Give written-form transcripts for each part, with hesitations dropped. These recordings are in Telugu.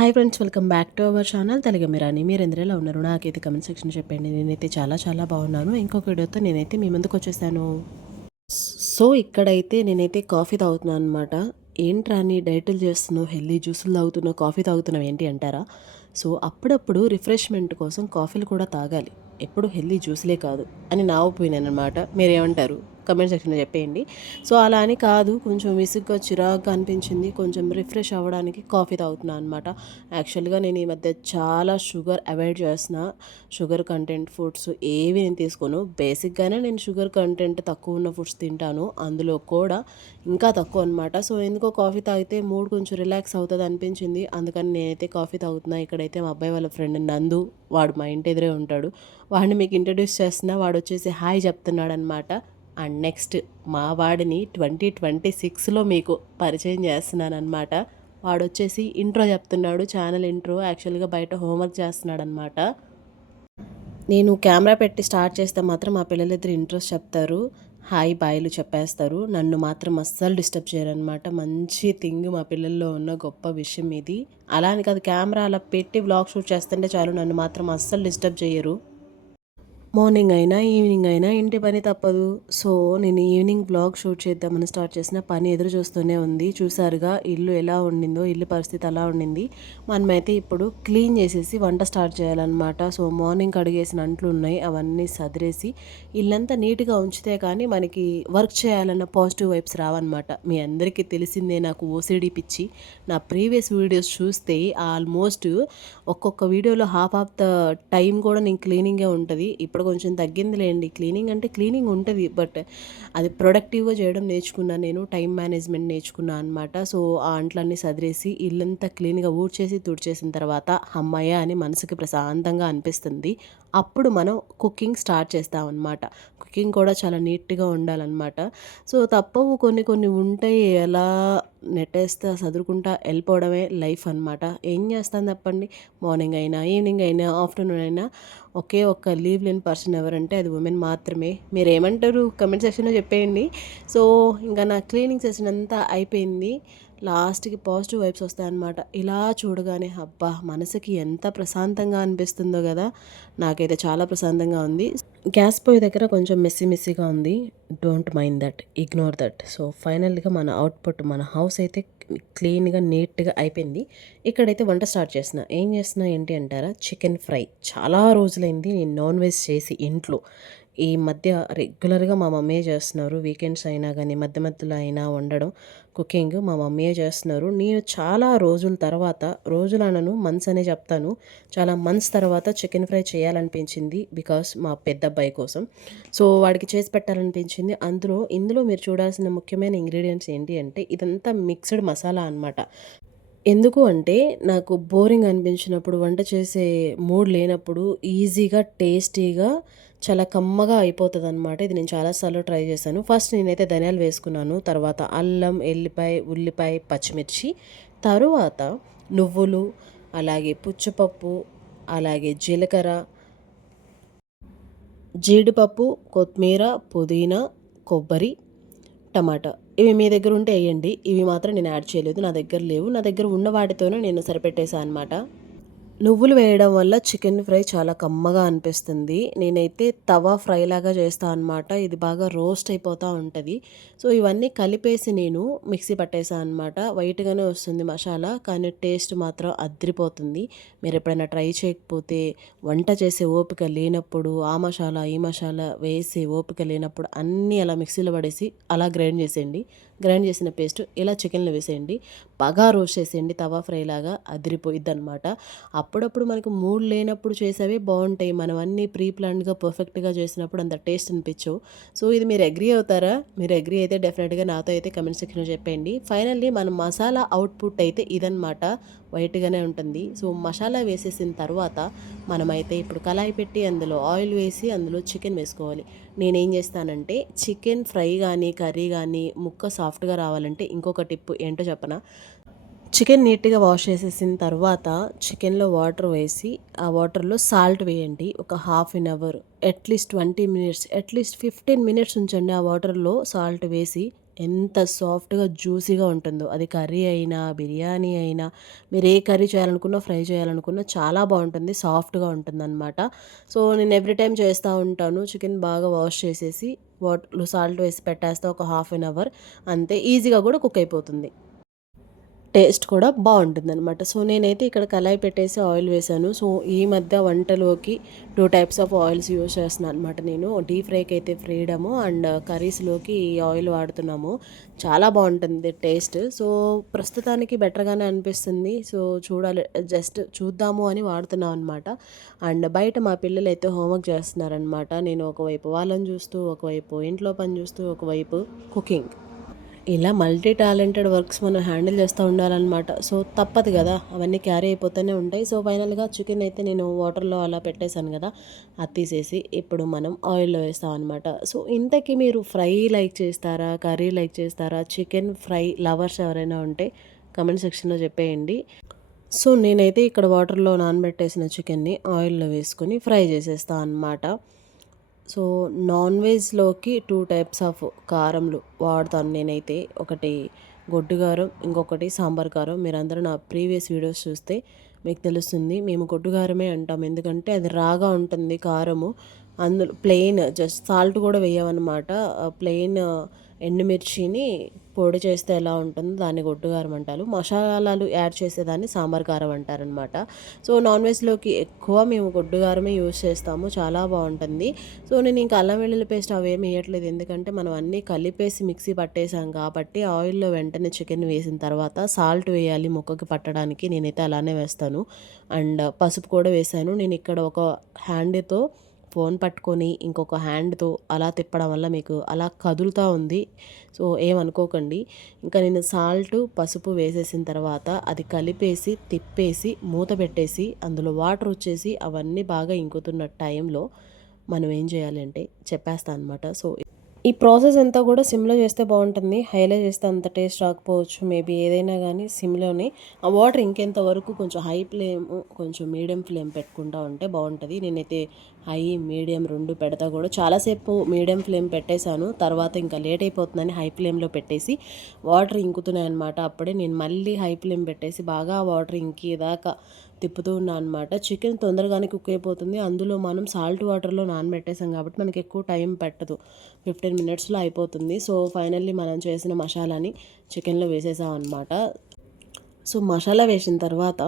Hi friends, welcome back to our channel Telugu మిరాని. మీరు ఎందులో ఉన్నారు? నాకైతే కమెంట్ సెక్షన్ చెప్పండి. నేనైతే చాలా బాగున్నాను. ఇంకొక వీడియోతో నేనైతే మీ ముందుకు వచ్చేసాను. సో ఇక్కడైతే నేనైతే కాఫీ తాగుతున్నాను అనమాట. ఏంట్రా నీ డైట్లు చేస్తున్నావు, హెల్దీ జ్యూసులు తాగుతున్నావు, కాఫీ తాగుతున్నావు ఏంటి అంటారా? సో అప్పుడప్పుడు రిఫ్రెష్మెంట్ కోసం కాఫీలు కూడా తాగాలి, ఎప్పుడు హెల్దీ జ్యూస్లే కాదు అని నా ఒపీనియన్ అనమాట. మీరేమంటారు? కమెంట్ సెక్షన్లో చెప్పేయండి. సో అలా అని కాదు, కొంచెం విసుగ్గా చిరాగ్గా అనిపించింది, కొంచెం రిఫ్రెష్ అవ్వడానికి కాఫీ తాగుతున్నాను అనమాట. యాక్చువల్గా నేను ఈ మధ్య చాలా షుగర్ అవాయిడ్ చేస్తున్నా. షుగర్ కంటెంట్ ఫుడ్స్ ఏవి నేను తీసుకోను. బేసిక్గానే నేను షుగర్ కంటెంట్ తక్కువ ఉన్న ఫుడ్స్ తింటాను, అందులో కూడా ఇంకా తక్కువ అనమాట. సో ఎందుకో కాఫీ తాగితే మూడ్ కొంచెం రిలాక్స్ అవుతుంది అనిపించింది, అందుకని నేనైతే కాఫీ తాగుతున్నా. ఇక్కడైతే మా అబ్బాయి వాళ్ళ ఫ్రెండ్ నందు, వాడు మా ఇంటి ఎదురే ఉంటాడు, వాడిని మీకు ఇంట్రడ్యూస్ చేస్తున్నా. వాడు వచ్చేసి హాయ్ చెప్తున్నాడు అనమాట. అండ్ నెక్స్ట్ మా వాడిని 2026లో మీకు పరిచయం చేస్తున్నాను అనమాట. వాడు వచ్చేసి ఇంట్రో చెప్తున్నాడు, ఛానల్ ఇంట్రో. యాక్చువల్గా బయట హోంవర్క్ చేస్తున్నాడు అనమాట. నేను కెమెరా పెట్టి స్టార్ట్ చేస్తే మాత్రం మా పిల్లలిద్దరు ఇంట్రెస్ట్ చెప్తారు, హాయ్ బాయ్లు చెప్పేస్తారు. నన్ను మాత్రం అస్సలు డిస్టర్బ్ చేయరనమాట. మంచి థింగ్ మా పిల్లల్లో ఉన్న గొప్ప విషయం ఇది. అలా అని కాదు, కెమెరా అలా పెట్టి వ్లాగ్ షూట్ చేస్తుంటే చాలు, నన్ను మాత్రం అస్సలు డిస్టర్బ్ చేయరు. మార్నింగ్ అయినా ఈవినింగ్ అయినా ఇంటి పని తప్పదు. సో నేను ఈవినింగ్ బ్లాగ్ షూట్ చేద్దామని స్టార్ట్ చేసిన పని ఎదురు చూస్తూనే ఉంది. చూసారుగా ఇల్లు ఎలా ఉండిందో, ఇల్లు పరిస్థితి అలా ఉండింది. మనమైతే ఇప్పుడు క్లీన్ చేసేసి వంట స్టార్ట్ చేయాలన్నమాట. సో మార్నింగ్ కడిగేసిన అంట్లు ఉన్నాయి, అవన్నీ సదిరేసి ఇల్లంతా నీట్గా ఉంచితే కానీ మనకి వర్క్ చేయాలన్న పాజిటివ్ వైబ్స్ రావన్నమాట. మీ అందరికీ తెలిసిందే నాకు ఓసిడి పిచ్చి. నా ప్రీవియస్ వీడియోస్ చూస్తే ఆల్మోస్ట్ ఒక్కొక్క వీడియోలో హాఫ్ ఆఫ్ ద టైం కూడా నేను క్లీనింగే ఉంటుంది. ఇప్పుడు కొంచెం తగ్గిందిలేండి. క్లీనింగ్ అంటే క్లీనింగ్ ఉంటుంది, బట్ అది ప్రొడక్టివ్గా చేయడం నేర్చుకున్నాను నేను. టైం మేనేజ్మెంట్ నేర్చుకున్నాను అనమాట. సో ఆ అంట్లన్నీ సదిరేసి ఇల్లంతా క్లీన్గా ఊడ్చేసి తుడిచేసిన తర్వాత అమ్మయ్య అని మనసుకి ప్రశాంతంగా అనిపిస్తుంది. అప్పుడు మనం కుకింగ్ స్టార్ట్ చేస్తామన్నమాట. కుకింగ్ కూడా చాలా నీట్గా ఉండాలన్నమాట. సో తప్పవు, కొన్ని కొన్ని ఉంటాయి, ఎలా నెట్టేస్తా చదువుకుంటా వెళ్ళిపోవడమే లైఫ్ అనమాట. ఏం చేస్తాను చెప్పండి. మార్నింగ్ అయినా ఈవినింగ్ అయినా ఆఫ్టర్నూన్ అయినా ఒకే ఒక్క లీవ్ లేని పర్సన్ ఎవరంటే అది ఉమెన్ మాత్రమే. మీరు ఏమంటారు కమెంట్ సెక్షన్లో చెప్పేయండి. సో ఇంకా నా క్లీనింగ్ సెషన్ అంతా అయిపోయింది. లాస్ట్కి పాజిటివ్ వైబ్స్ వస్తాయన్నమాట. ఇలా చూడగానే అబ్బా మనసుకి ఎంత ప్రశాంతంగా అనిపిస్తుందో కదా. నాకైతే చాలా ప్రశాంతంగా ఉంది. గ్యాస్ పొయ్యి దగ్గర కొంచెం మెస్సీగా ఉంది, don't mind that, ignore that. So ఫైనల్గా మన అవుట్పుట్, మన హౌస్ అయితే క్లీన్గా నీట్గా అయిపోయింది. ఇక్కడైతే వంట స్టార్ట్ చేసిన. ఏం చేస్తున్నా ఏంటి అంటారా? Chicken fry. చాలా రోజులైంది నేను నాన్ వెజ్ చేసి ఇంట్లో. ఈ మధ్య రెగ్యులర్గా మా మమ్మీయే చేస్తున్నారు. వీకెండ్స్ అయినా కానీ మధ్య మధ్యలో అయినా వండడం, కుకింగ్ మా మమ్మీయే చేస్తున్నారు. నేను చాలా రోజుల తర్వాత, రోజులనను మంత్స్ అనే చెప్తాను, చాలా మంత్స్ తర్వాత చికెన్ ఫ్రై చేయాలనిపించింది. బికాస్ మా పెద్ద అబ్బాయి కోసం. సో వాడికి చేసి పెట్టాలనిపించింది. ఇందులో మీరు చూడాల్సిన ముఖ్యమైన ఇంగ్రీడియంట్స్ ఏంటి అంటే, ఇదంతా మిక్స్డ్ మసాలా అనమాట. ఎందుకు అంటే నాకు బోరింగ్ అనిపించినప్పుడు, వంట చేసే మూడ్ లేనప్పుడు ఈజీగా టేస్టీగా చాలా కమ్మగా అయిపోతుందన్నమాట. ఇది నేను చాలాసార్లు ట్రై చేశాను. ఫస్ట్ నేనైతే ధనియాలు వేసుకున్నాను, తర్వాత అల్లం, ఎల్లిపాయ, ఉల్లిపాయ, పచ్చిమిర్చి, తరువాత నువ్వులు, అలాగే పుచ్చపప్పు, అలాగే జీలకర్ర, జీడిపప్పు, కొత్తిమీర, పుదీనా, కొబ్బరి, టమాటా. ఇవి మీ దగ్గర ఉంటే వేయండి. ఇవి మాత్రం నేను యాడ్ చేయలేదు, నా దగ్గర లేవు. నా దగ్గర ఉన్న వాటితోనే నేను సరిపెట్టేశాను అనమాట. నువ్వులు వేయడం వల్ల చికెన్ ఫ్రై చాలా కమ్మగా అనిపిస్తుంది. నేనైతే తవా ఫ్రై లాగా చేస్తాను అనమాట. ఇది బాగా రోస్ట్ అయిపోతూ ఉంటుంది. సో ఇవన్నీ కలిపేసి నేను మిక్సీ పట్టేసాను అనమాట. వైట్గానే వస్తుంది మసాలా, కానీ టేస్ట్ మాత్రం అద్రిపోతుంది. మీరు ఎప్పుడైనా ట్రై చేయకపోతే, వంట చేసే ఓపిక లేనప్పుడు, ఆ మసాలా ఈ మసాలా వేసే ఓపిక లేనప్పుడు అన్నీ అలా మిక్సీలో పడేసి అలా గ్రైండ్ చేసేయండి. గ్రైండ్ చేసిన పేస్ట్ ఇలా చికెన్లో వేసేయండి, బాగా రోస్ట్ చేసేయండి. తవా ఫ్రై లాగా అదిరిపోయిద్ది అనమాట. అప్పుడప్పుడు మనకు మూడ్ లేనప్పుడు చేసేవే బాగుంటాయి. మనం అన్నీ ప్రీ ప్లాన్డ్గా పర్ఫెక్ట్గా చేసినప్పుడు అంత టేస్ట్ అనిపించవు. సో ఇది మీరు అగ్రీ అవుతారా? మీరు అగ్రీ అయితే డెఫినెట్గా నాతో అయితే కమెంట్ సెక్షన్లో చెప్పండి. ఫైనల్లీ మన మసాలా అవుట్పుట్ అయితే ఇదనమాట. వైట్గానే ఉంటుంది. సో మసాలా వేసేసిన తర్వాత మనమైతే ఇప్పుడు కళాయి పెట్టి అందులో ఆయిల్ వేసి అందులో చికెన్ వేసుకోవాలి. నేనేం చేస్తానంటే, చికెన్ ఫ్రై కానీ కర్రీ కానీ ముక్క సాఫ్ట్గా రావాలంటే ఇంకొక టిప్ ఏంటో చెప్పనా? చికెన్ నీట్గా వాష్ చేసేసిన తర్వాత చికెన్లో వాటర్ వేసి, ఆ వాటర్లో సాల్ట్ వేయండి. ఒక half an hour, at least 20 minutes, at least 15 minutes ఉంచండి ఆ వాటర్లో సాల్ట్ వేసి. ఎంత సాఫ్ట్‌గా, జ్యూసీగా ఉంటుందో. అది కర్రీ అయినా, బిర్యానీ అయినా, మీరు ఏ కర్రీ చేయాలనుకున్నా, ఫ్రై చేయాలనుకున్నా చాలా బావుంటుంది. సాఫ్ట్‌గా ఉంటుందనమాట. సో, నేను ఎవ్రీ టైమ్ చేస్తా ఉంటాను. చికెన్ బాగా వాష్ చేసేసి, వాటర్‌లో సాల్ట్ వేసి పెట్టేస్తా ఒక హాఫ్ ఎన్ అవర్. అంతే ఈజీగా కూడా కుక్ అయిపోతుంది. టేస్ట్ కూడా బావుంటుందనమాట. సో, నేనైతే ఇక్కడ కళాయి పెట్టేసి ఆయిల్ వేశాను. సో, ఈ మధ్య వంటలోకి 2 టైప్స్ ఆఫ్ ఆయిల్స్ యూజ్ చేస్తున్నాను అనమాట నేను. డీప్ ఫ్రైకి అయితే ఫ్రీడము అండ్ కర్రీస్‌లోకి ఈ ఆయిల్ వాడుతున్నాము. చాలా బావుంటుంది టేస్ట్. సో, ప్రస్తుతానికి బెటర్‌గానే అనిపిస్తుంది. సో, చూడాలి జస్ట్ చూద్దాము అని వాడుతున్నాం అనమాట. అండ్ బయట మా పిల్లలైతే హోంవర్క్ చేస్తున్నారనమాట. నేను ఒకవైపు వాళ్ళని చూస్తూ, ఒకవైపు ఇంట్లో పని చూస్తూ, ఒకవైపు కుకింగ్. ఇలా మల్టీ టాలెంటెడ్ వర్క్స్ మనం హ్యాండిల్ చేస్తూ ఉండాలనమాట. సో, తప్పదు గదా! అవన్నీ క్యారీ అయిపోతూనే ఉంటాయి. సో, ఫైనల్‌గా చికెన్ అయితే నేను వాటర్‌లో అలా పెట్టేశాను గదా! అది తీసేసి ఇప్పుడు మనం ఆయిల్‌లో వేస్తామనమాట. సో, ఇంతకీ మీరు ఫ్రై లైక్ చేస్తారా? కర్రీ లైక్ చేస్తారా? చికెన్ ఫ్రై లవర్స్ ఎవరైనా ఉంటే కామెంట్ సెక్షన్‌లో చెప్పేయండి. సో, నేనైతే ఇక్కడ వాటర్‌లో నానబెట్టేసిన చికెన్‌ని ఆయిల్‌లో వేసుకొని ఫ్రై చేసేస్తా అనమాట. సో, నాన్ వెజ్‌లోకి 2 టైప్స్ ఆఫ్ కారంలు వాడతాను నేనైతే. ఒకటి గొడ్డు కారం, ఇంకొకటి సాంబార్ కారం. మీరందరూ నా ప్రీవియస్ వీడియోస్ చూస్తే మీకు తెలుస్తుంది. మేము గొడ్డు కారమే అంటాం. ఎందుకంటే అది రాగా ఉంటుంది కారము. అందులో ప్లెయిన్ జస్ట్ సాల్ట్ కూడా వేయమనమాట. ప్లెయిన్ ఎండుమిర్చిని పొడి చేస్తే ఎలా ఉంటుందో దాన్ని గొడ్డు కారం అంటారు. మసాలాలు యాడ్ చేసేదాన్ని సాంబార్ కారం అంటారనమాట. సో, నాన్ వెజ్‌లోకి ఎక్కువ మేము గొడ్డు కారమే యూజ్ చేస్తాము. చాలా బావుంటుంది. సో, నేను ఇంకా అల్లం వెల్లుల్లి పేస్ట్ అవేమి ఎయట్లేదు. ఎందుకంటే మనం అన్నీ కలిపేసి మిక్సీ పట్టేసాం కాబట్టి ఆయిల్‌లో వెంటనే చికెన్ వేసిన తర్వాత సాల్ట్ వేయాలి ముక్కకి పట్టడానికి. నేనైతే అలానే వేస్తాను. అండ్ పసుపు కూడా వేశాను. నేను ఇక్కడ ఒక హ్యాండ్‌తో ఫోన్ పట్టుకొని ఇంకొక హ్యాండ్‌తో అలా తిప్పడం వల్ల మీకు అలా కదులుతా ఉంది. సో, ఏమనుకోకండి. ఇంకా నేను సాల్టు, పసుపు వేసేసిన తర్వాత అది కలిపేసి, తిప్పేసి, మూత పెట్టేసి, అందులో వాటర్ వచ్చేసి అవన్నీ బాగా ఇంకుతున్న టైంలో మనం ఏం చేయాలి అంటే చెప్పేస్తా అనమాట. సో, ఈ ప్రాసెస్ అంతా కూడా సిమ్‌లో చేస్తే బావుంటుంది. హైలో చేస్తే అంత టేస్ట్ రాకపోవచ్చు. మేబీ ఏదైనా గానీ సిమ్‌లోనే ఆ వాటర్ ఇంకేంత వరకు కొంచెం హై ఫ్లేమ్, కొంచెం మీడియం ఫ్లేమ్ పెట్టుకుంటా ఉంటే బావుంటది. నేనైతే హై, మీడియం 2 పెడతా కూడా చాలాసేపు మీడియం ఫ్లేమ్ పెట్టేశాను. తర్వాత ఇంకా లేట్ అయిపోతుందని హై ఫ్లేమ్‌లో పెట్టేసి వాటర్ ఇంకుతున్నాయన్నమాట. అప్పుడే నేను మళ్ళీ హై ఫ్లేమ్ పెట్టేసి బాగా వాటర్ ఇంకేదాకా తిప్పుతూ ఉన్నా అనమాట. చికెన్ తొందరగానే కుక్ అయిపోతుంది. అందులో మనం సాల్ట్ వాటర్‌లో నానబెట్టేసాం కాబట్టి మనకి ఎక్కువ టైం పట్టదు. 15 మినిట్స్‌లో అయిపోతుంది. సో, ఫైనల్లీ మనం చేసిన మసాలాని చికెన్‌లో వేసేసామనమాట. సో, మసాలా వేసిన తర్వాత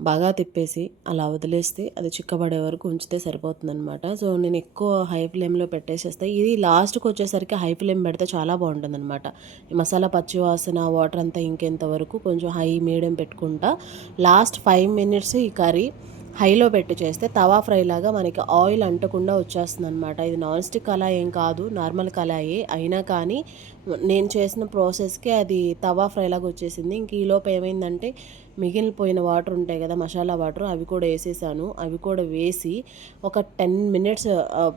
బాగా తిప్పేసి అలా వదిలేస్తే అది చిక్కబడే వరకు ఉంచితే సరిపోతుందనమాట. సో, నేను ఎక్కువ హై ఫ్లేమ్‌లో పెట్టేసేస్తా. ఇది లాస్ట్‌కొచ్చేసరికి హై ఫ్లేమ్ పెడితే చాలా బావుంటుందనమాట. ఈ మసాలా పచ్చి వాసన, వాటర్ అంతా ఇంకేంత వరకు కొంచెం హై, మీడియం పెట్టుకుంటా. లాస్ట్ 5 మినిట్స్ ఈ కర్రీ హైలో పెట్టి చేస్తే తవా ఫ్రై లాగా మనకి ఆయిల్ అంటకుండా వచ్చేస్తుందనమాట. ఇది నాన్ స్టిక్ కళాయి ఏం కాదు, నార్మల్ కళాయే. అయినా కానీ నేను చేసిన ప్రాసెస్‌కి అది తవా ఫ్రై లాగా వచ్చేసింది. ఇంక ఈలోపు ఏమైందంటే మిగిలిపోయిన వాటర్ ఉంటాయి కదా, మసాలా వాటర్, అవి కూడా వేసేసాను. అవి కూడా వేసి ఒక 10 మినిట్స్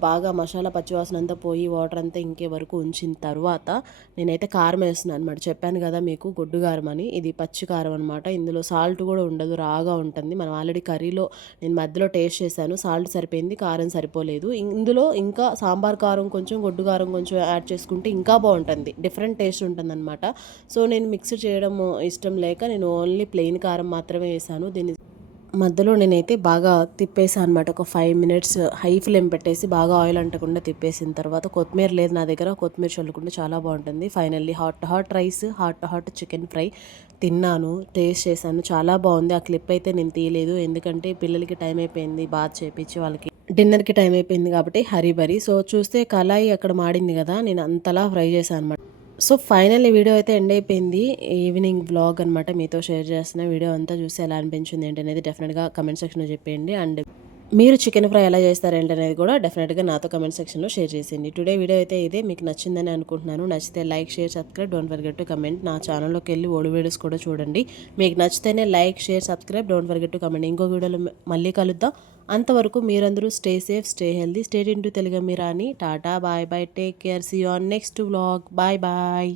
బాగా మసాలా పచ్చివాసన అంతా పోయి వాటర్ అంతా ఇంకే వరకు ఉంచిన తర్వాత నేనైతే కారం వేస్తున్నాను అనమాట. చెప్పాను కదా మీకు గొడ్డు కారం అని. ఇది పచ్చి కారం అనమాట. ఇందులో సాల్ట్ కూడా ఉండదు, రాగా ఉంటుంది. మనం ఆల్రెడీ కర్రీలో నేను మధ్యలో టేస్ట్ చేశాను. సాల్ట్ సరిపోయింది, కారం సరిపోలేదు. ఇందులో ఇంకా సాంబార్ కారం కొంచెం, గొడ్డు కారం కొంచెం యాడ్ చేసుకుంటే ఇంకా బాగుంటుంది. డిఫరెంట్ టేస్ట్ ఉంటుందన్నమాట. సో, నేను మిక్స్ చేయడం ఇష్టం లేక నేను ఓన్లీ ప్లెయిన్ కారం మాత్రమే వేసాను. దీన్ని మధ్యలో నేనైతే బాగా తిప్పేసాను అనమాట. ఒక 5 మినిట్స్ హై ఫ్లేమ్ పెట్టేసి బాగా ఆయిల్ అంటకుండా తిప్పేసిన తర్వాత కొత్తిమీర లేదు నా దగ్గర. కొత్తిమీర చల్లుకుంటే చాలా బాగుంటుంది. Finally hot rice, hot chicken fry తిన్నాను. టేస్ట్ చేశాను. చాలా బాగుంది. ఆ క్లిప్ అయితే నేను తీయలేదు. ఎందుకంటే పిల్లలకి టైం అయిపోయింది. బాత్ చేపించి వాళ్ళకి డిన్నర్‌కి టైం అయిపోయింది కాబట్టి హరీ బరీ. సో, చూస్తే కళాయి అక్కడ మాడింది కదా! నేను అంతలా ఫ్రై చేశాను అనమాట. సో, ఫైనల్ ఈ వీడియో అయితే ఎండ్ అయిపోయింది. ఈవినింగ్ వ్లాగ్ అనమాట మీతో షేర్ చేస్తున్న. వీడియో అంతా చూసి ఎలా అనిపించింది ఏంటనేది డెఫినెట్‌గా కమెంట్ సెక్షన్‌లో చెప్పేయండి. అండ్ మీరు చికెన్ ఫ్రై ఎలా చేస్తారు ఏంటనేది కూడా డెఫినెట్‌గా నాతో కమెంట్ సెక్షన్‌లో షేర్ చేసేయండి. టుడే వీడియో అయితే ఇదే. మీకు నచ్చిందని అనుకుంటున్నాను. నచ్చితే like, share, subscribe. Don't forget to comment. నా ఛానల్‌లోకెళ్ళి ఓల్డ్ వీడియోస్ కూడా చూడండి. మీకు నచ్చితేనే like, share, subscribe. Don't forget to comment. ఇంకో వీడియోలో మళ్ళీ కలుద్దాం. అంతవరకు మీరందరూ stay safe, stay healthy, stay tune to Telugammi Rani. Ta-ta, bye bye, take care. See you on next vlog. Bye bye.